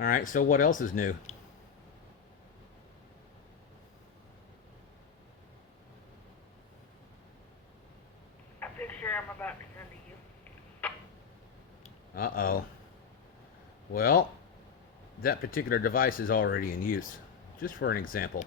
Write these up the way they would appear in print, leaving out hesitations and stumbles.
All right, so what else is new? A picture I'm about to send to you. Uh-oh. Well, that particular device is already in use. Just for an example.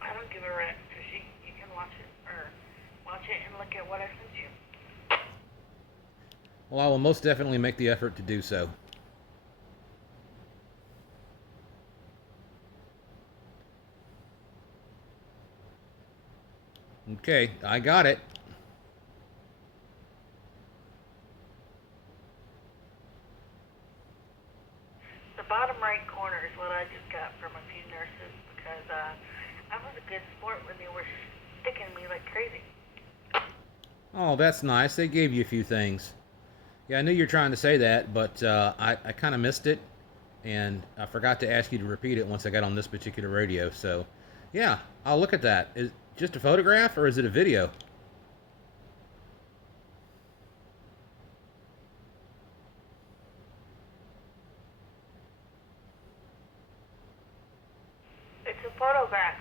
I don't give a rat's fishy. You can watch it or watch it and look at what I sent you. Well, I will most definitely make the effort to do so. Okay, I got it. The bottom right corner is what I just got from a few nurses because I was a good sport when they were sticking me like crazy. Oh, that's nice. They gave you a few things. Yeah, I knew you were trying to say that, but I kind of missed it, and I forgot to ask you to repeat it once I got on this particular radio. So, yeah, I'll look at that. Is it just a photograph or is it a video? It's a photograph.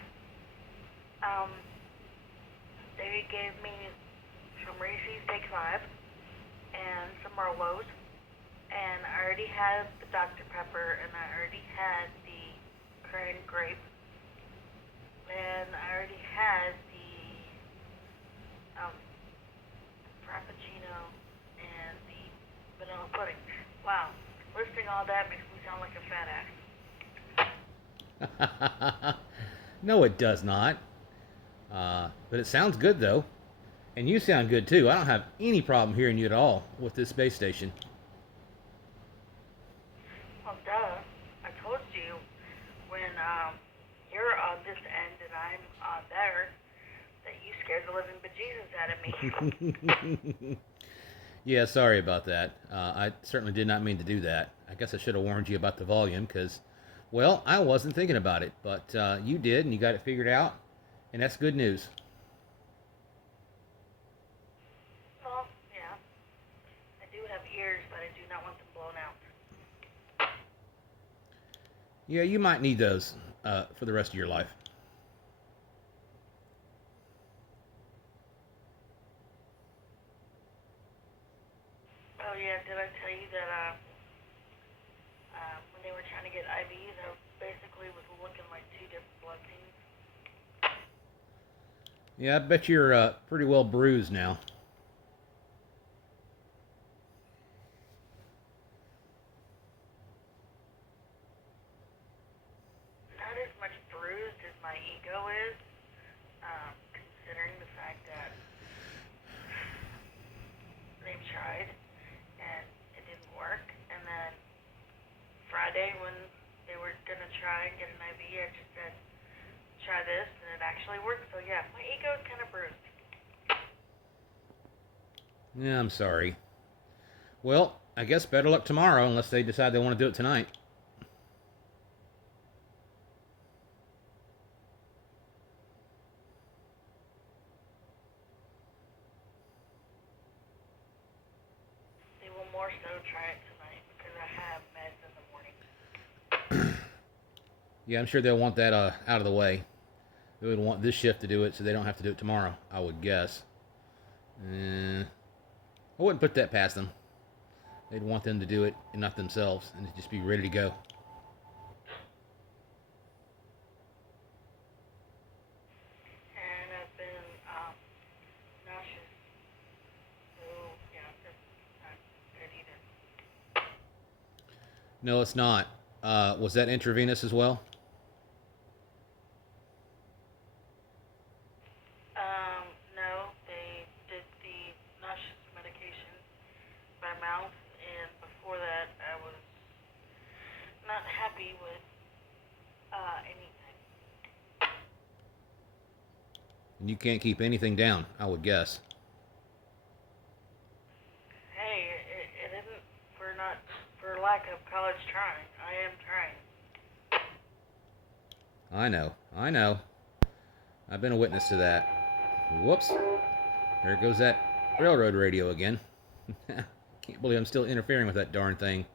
Um, they gave me some Reese's Take Five and some Merlots, and I already had the Dr. Pepper, and I already had the cran grape, and I already had the frappuccino and the vanilla pudding. Wow, listing all that makes me sound like a fat ass. No, it does not. But it sounds good, though. And you sound good, too. I don't have any problem hearing you at all with this space station. Well, duh. I told you when you're on this end and I'm on there that you scared the living bejesus out of me. Yeah, sorry about that. I certainly did not mean to do that. I guess I should have warned you about the volume because, well, I wasn't thinking about it, but you did, and you got it figured out, and that's good news. Well, yeah, I do have ears, but I do not want them blown out. Yeah, you might need those for the rest of your life. Oh yeah, did I tell you that when they were trying to get IVs, I basically was looking like two different blood teams. Yeah, I bet you're pretty well bruised now. Not as much bruised as my ego is, considering the fact that they've tried and it didn't work. And then Friday, when they were gonna try and get an IV, I just said, try this, and it actually worked. So yeah, my ego is kind of bruised. Yeah, I'm sorry. Well, I guess better luck tomorrow unless they decide they want to do it tonight. They will more so try it tonight because I have meds in the morning. Yeah, I'm sure they'll want that out of the way. They would want this shift to do it so they don't have to do it tomorrow, I would guess. I wouldn't put that past them. They'd want them to do it and not themselves and just be ready to go. And I've been nauseous. So yeah, that's not good either. No, it's not. Was that intravenous as well? No, they did the nauseous medication by mouth, and before that, I was not happy with anything. And you can't keep anything down, I would guess. Hey, it isn't for not for lack of college trying. I am trying. I know. I know. I've been a witness to that. Whoops. There goes that railroad radio again. Can't believe I'm still interfering with that darn thing.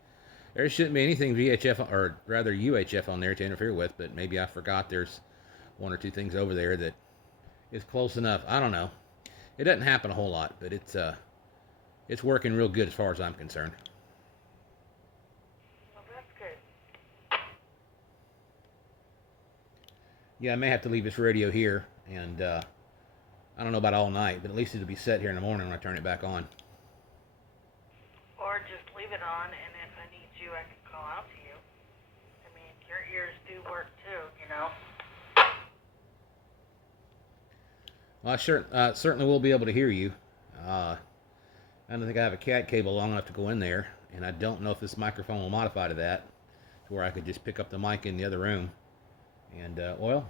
There shouldn't be anything VHF, or rather UHF on there to interfere with, but maybe I forgot there's one or two things over there that is close enough. I don't know. It doesn't happen a whole lot, but it's working real good as far as I'm concerned. Well, that's good. Yeah, I may have to leave this radio here, and I don't know about all night, but at least it'll be set here in the morning when I turn it back on. Or just leave it on, and if I need you, I can call out to you. I mean, your ears do work too, you know? Well, I certainly will be able to hear you. I don't think I have a cat cable long enough to go in there, and I don't know if this microphone will modify to that, to where I could just pick up the mic in the other room. And, well,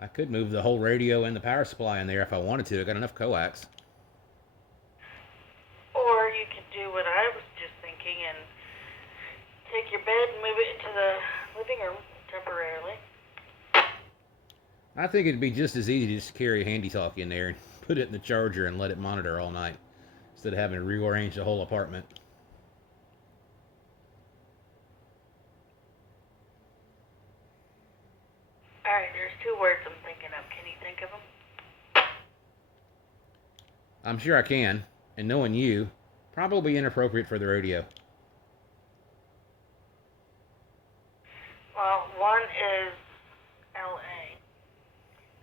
I could move the whole radio and the power supply in there if I wanted to. I got enough coax. Or you could do what I was just thinking and take your bed and move it into the living room temporarily. I think it'd be just as easy to just carry a handy talkie in there and put it in the charger and let it monitor all night, instead of having to rearrange the whole apartment. Alright, there's two words I'm thinking of. Can you think of them? I'm sure I can, and knowing you, probably inappropriate for the radio. Well, one is L.A.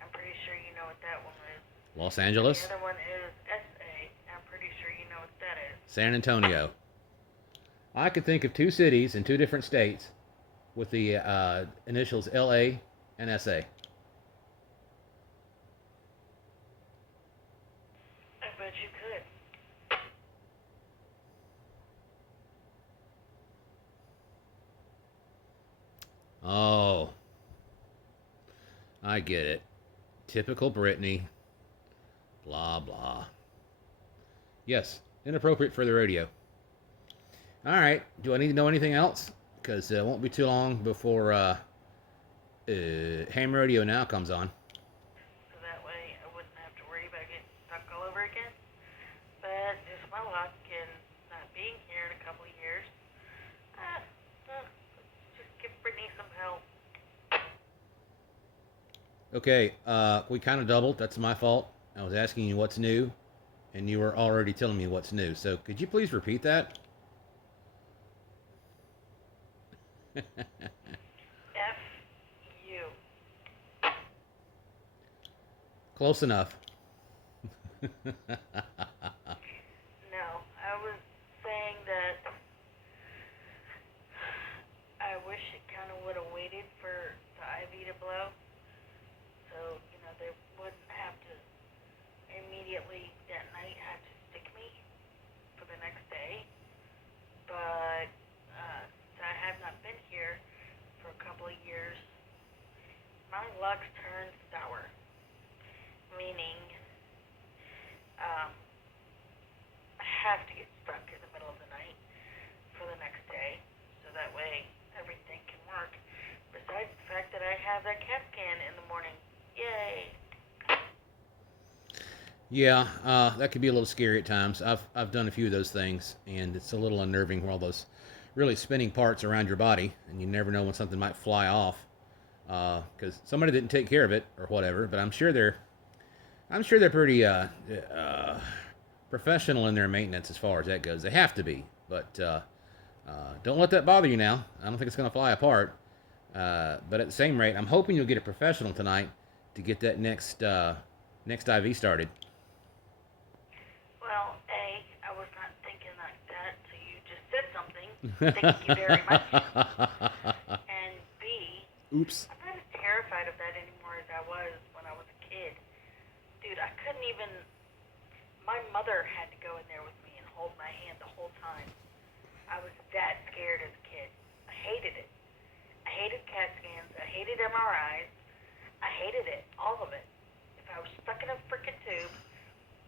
I'm pretty sure you know what that one is. Los Angeles? The other one is S.A. I'm pretty sure you know what that is. San Antonio. I could think of two cities in two different states with the initials LA and SA. I bet you could. Oh, I get it. Typical Britney. Blah, blah. Yes, inappropriate for the radio. Alright, do I need to know anything else? Because it won't be too long before Ham Radio Now comes on. So that way I wouldn't have to worry about getting stuck all over again. But just my luck and not being here in a couple of years. Just give Brittany some help. Okay, we kind of doubled. That's my fault. I was asking you what's new, and you were already telling me what's new. So could you please repeat that? F-U. Close enough. No, I was saying that I wish it kind of would have waited for the IV to blow. So, you know, they wouldn't have to immediately that night have to stick me for the next day. But I have not been here for a couple of years. My luck's turned sour, meaning I have to get stuck in the middle of the night for the next day, so that way everything can work. Besides the fact that I have that CAT scan in the morning. Yay! Yeah, that could be a little scary at times. I've done a few of those things, and it's a little unnerving where all those really spinning parts around your body, and you never know when something might fly off because somebody didn't take care of it or whatever. But I'm sure they're pretty professional in their maintenance as far as that goes. They have to be, but don't let that bother you now. I don't think it's going to fly apart. But at the same rate, I'm hoping you'll get a professional tonight to get that next IV started. Well, A, I was not thinking like that, so you just said something. Thank you very much. And B, Oops. I'm not as terrified of that anymore as I was when I was a kid. Dude, I couldn't even... My mother had to go in there with me and hold my hand the whole time. I was that scared as a kid. I hated it. I hated CAT scans. I hated MRIs. I hated it. All of it. If I was stuck in a frickin' tube,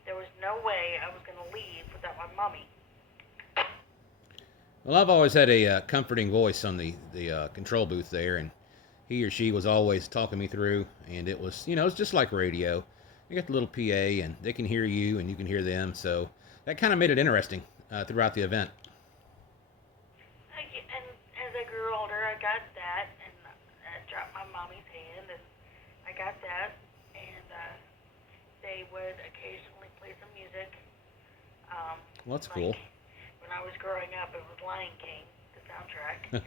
there was no way I was going to leave without my mommy. Well, I've always had a comforting voice on the control booth there, and he or she was always talking me through, and it was, it's just like radio. You got the little PA, and they can hear you, and you can hear them. So that kind of made it interesting throughout the event. And as I grew older, I got that, and I dropped my mommy's hand, and I got that, and they would occasionally play some music. Well, that's Like cool. when I was growing up, it was Lion King, the soundtrack, and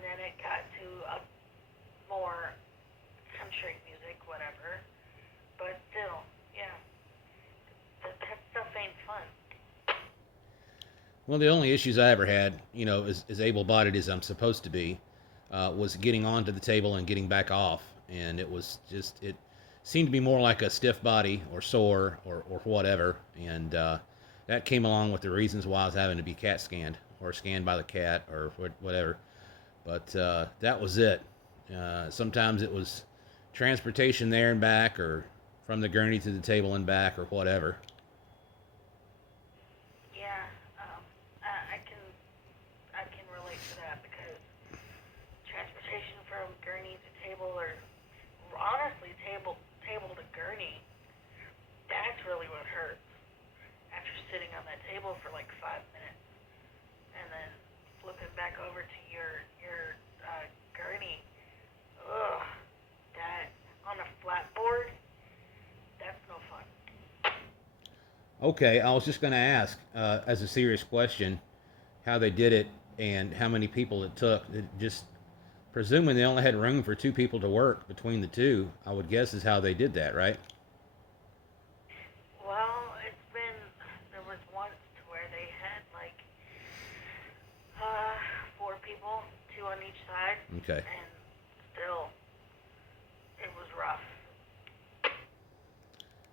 then it got to a more country music, whatever. But still, yeah, that stuff ain't fun. Well, the only issues I ever had, as able-bodied as I'm supposed to be, was getting onto the table and getting back off, and it seemed to be more like a stiff body or sore or whatever, and that came along with the reasons why I was having to be CAT scanned or scanned by the cat or whatever. But that was it. Sometimes it was transportation there and back, or from the gurney to the table and back, or whatever. Yeah, I can relate to that because transportation from gurney to table, or honestly table to gurney, that's really what hurts. After sitting on that table for like 5 minutes, and then flipping back over to your gurney, ugh, that on a flat board, that's no fun. Okay, I was just going to ask, as a serious question, how they did it and how many people it took. It just presuming they only had room for two people to work between the two, I would guess is how they did that, right? Well, there was once to where they had like four people, two on each side, Okay. and still, it was rough.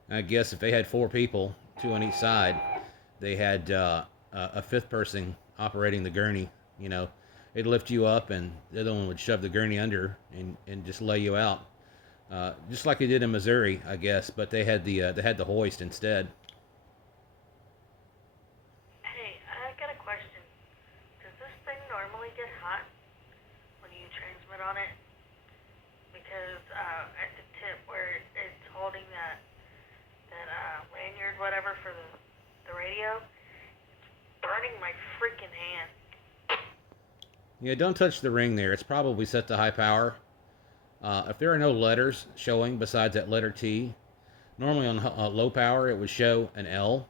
I guess if they had four people, two on each side, they had a fifth person operating the gurney. You know, they'd lift you up, and the other one would shove the gurney under and just lay you out, just like they did in Missouri, I guess. But they had the hoist instead. Hey, I got a question. Does this thing normally get hot when you transmit on it? Because at the tip where it's holding that lanyard, whatever, for the radio, burning my freaking hand. Yeah, don't touch the ring there. It's probably set to high power. If there are no letters showing besides that letter T, normally on low power it would show an L,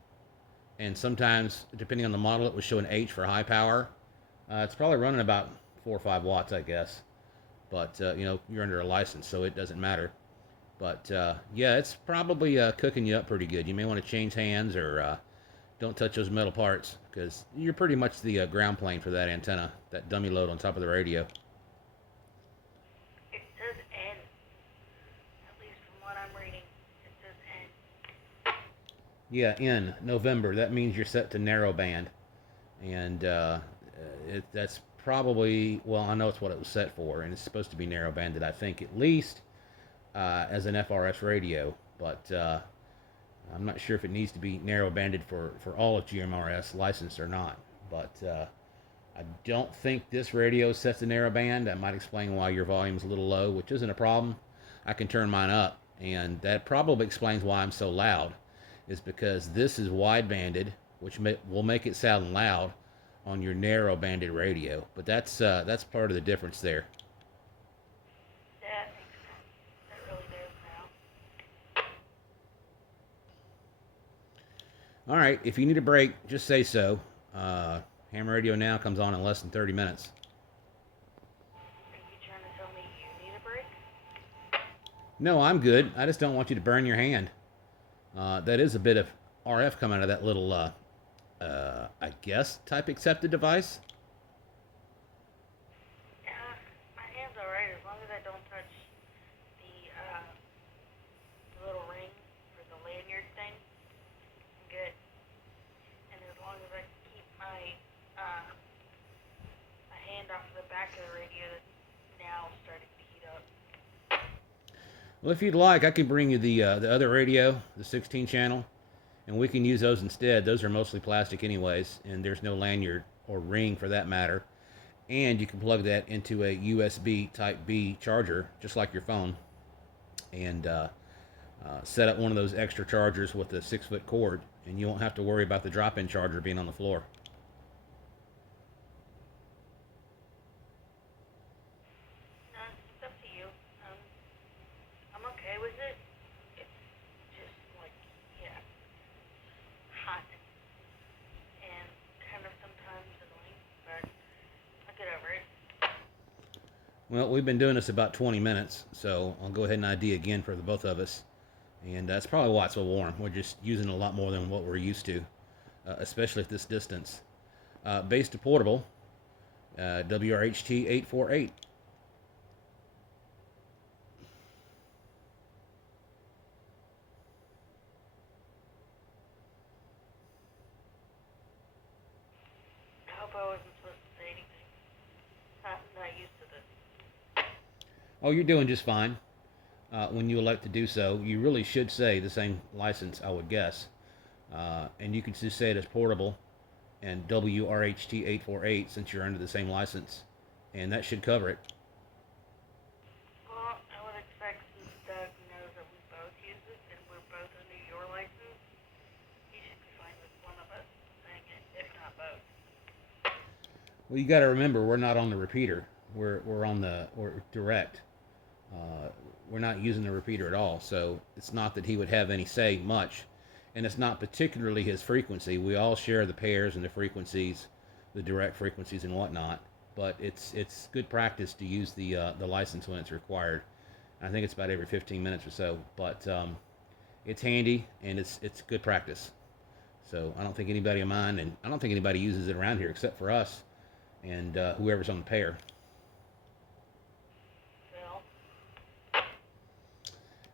and sometimes depending on the model it would show an H for high power. It's probably running about 4 or 5 watts, I guess. But you're under a license, so it doesn't matter. But yeah, it's probably cooking you up pretty good. You may want to change hands or don't touch those metal parts because you're pretty much the ground plane for that antenna, that dummy load on top of the radio. It says N, at least from what I'm reading. It says N. Yeah, in November, that means you're set to narrow band, and that's probably, well, I know it's what it was set for, and it's supposed to be narrow banded, I think, at least as an FRS radio, but I'm not sure if it needs to be narrow banded for all of GMRS licensed or not. But I don't think this radio is set to narrow band. That might explain why your volume is a little low, which isn't a problem. I can turn mine up, and that probably explains why I'm so loud. Is because this is wide banded, which will make it sound loud on your narrow banded radio. But that's part of the difference there. That makes sense. That really does now. All right, if you need a break, just say so. Ham Radio Now comes on in less than 30 minutes. Are you trying to tell me you need a break? No, I'm good. I just don't want you to burn your hand. That is a bit of RF coming out of that little, I guess, type accepted device. Yeah, my hand's alright as long as I don't touch the little ring for the lanyard thing. I'm good. And as long as I keep my hand off of the back of the radio that's now starting to heat up. Well, if you'd like, I can bring you the other radio, the 16 channel, and we can use those instead. Those are mostly plastic anyways, and there's no lanyard or ring for that matter. And you can plug that into a USB Type B charger, just like your phone. And set up one of those extra chargers with a 6-foot cord, and you won't have to worry about the drop-in charger being on the floor. No, it's up to you. I'm okay with it. It's just like, yeah, hot and kind of sometimes annoying, but I'll get over it. Well, we've been doing this about 20 minutes, so I'll go ahead and ID again for the both of us. And that's probably why it's so warm. We're just using a lot more than what we're used to, especially at this distance. Base to portable, WRHT 848. I hope I wasn't supposed to say anything. I'm not used to this. Oh, you're doing just fine. When you elect to do so, you really should say the same license, I would guess. And you could just say it as portable and WRHT 848 since you're under the same license, and that should cover it. Well, I would expect since Doug knows that we both use it and we're both under your license, he should be fine with one of us saying it, if not both. Well, you got to remember we're not on the repeater. We're direct. We're not using the repeater at all, so it's not that he would have any say much, and it's not particularly his frequency. We all share the pairs and the frequencies, the direct frequencies and whatnot. But it's good practice to use the license when it's required. I think it's about every 15 minutes or so, but it's handy and it's good practice. So I don't think anybody will mind, and I don't think anybody uses it around here except for us and whoever's on the pair.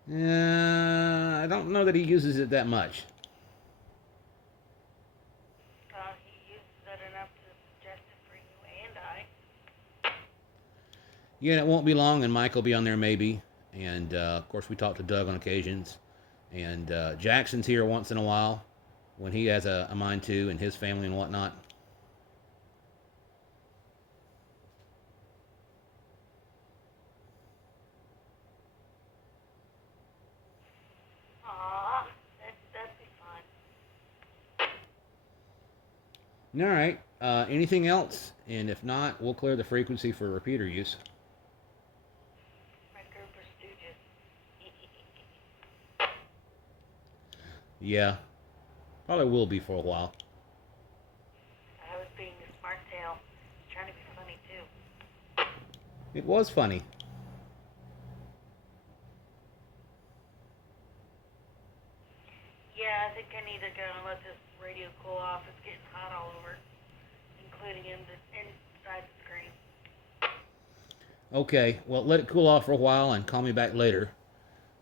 I don't know that he uses it that much. He uses it enough to suggest it for you and I. Yeah, it won't be long, and Mike will be on there maybe. And of course, we talk to Doug on occasions. And Jackson's here once in a while when he has a mind to, and his family and whatnot. Aw, that'd be fun. All right. Anything else? And if not, we'll clear the frequency for repeater use. My group of stooges. Yeah, probably will be for a while. I was being a smart tail, trying to be funny too. It was funny. Yeah, I think I need to go and let this radio cool off. It's getting hot all over, including inside the screen. Okay, well, let it cool off for a while and call me back later.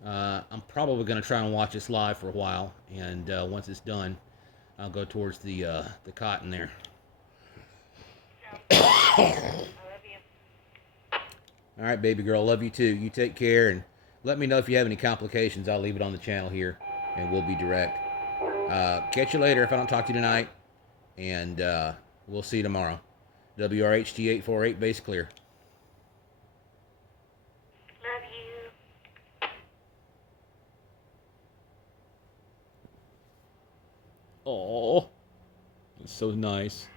I'm probably going to try and watch this live for a while, and once it's done, I'll go towards the cot in there. I love you. All right, baby girl, love you too. You take care, and let me know if you have any complications. I'll leave it on the channel here, and we'll be direct. Catch you later if I don't talk to you tonight, and we'll see you tomorrow. WRHT 848 base clear. Love you. Oh, that's so nice.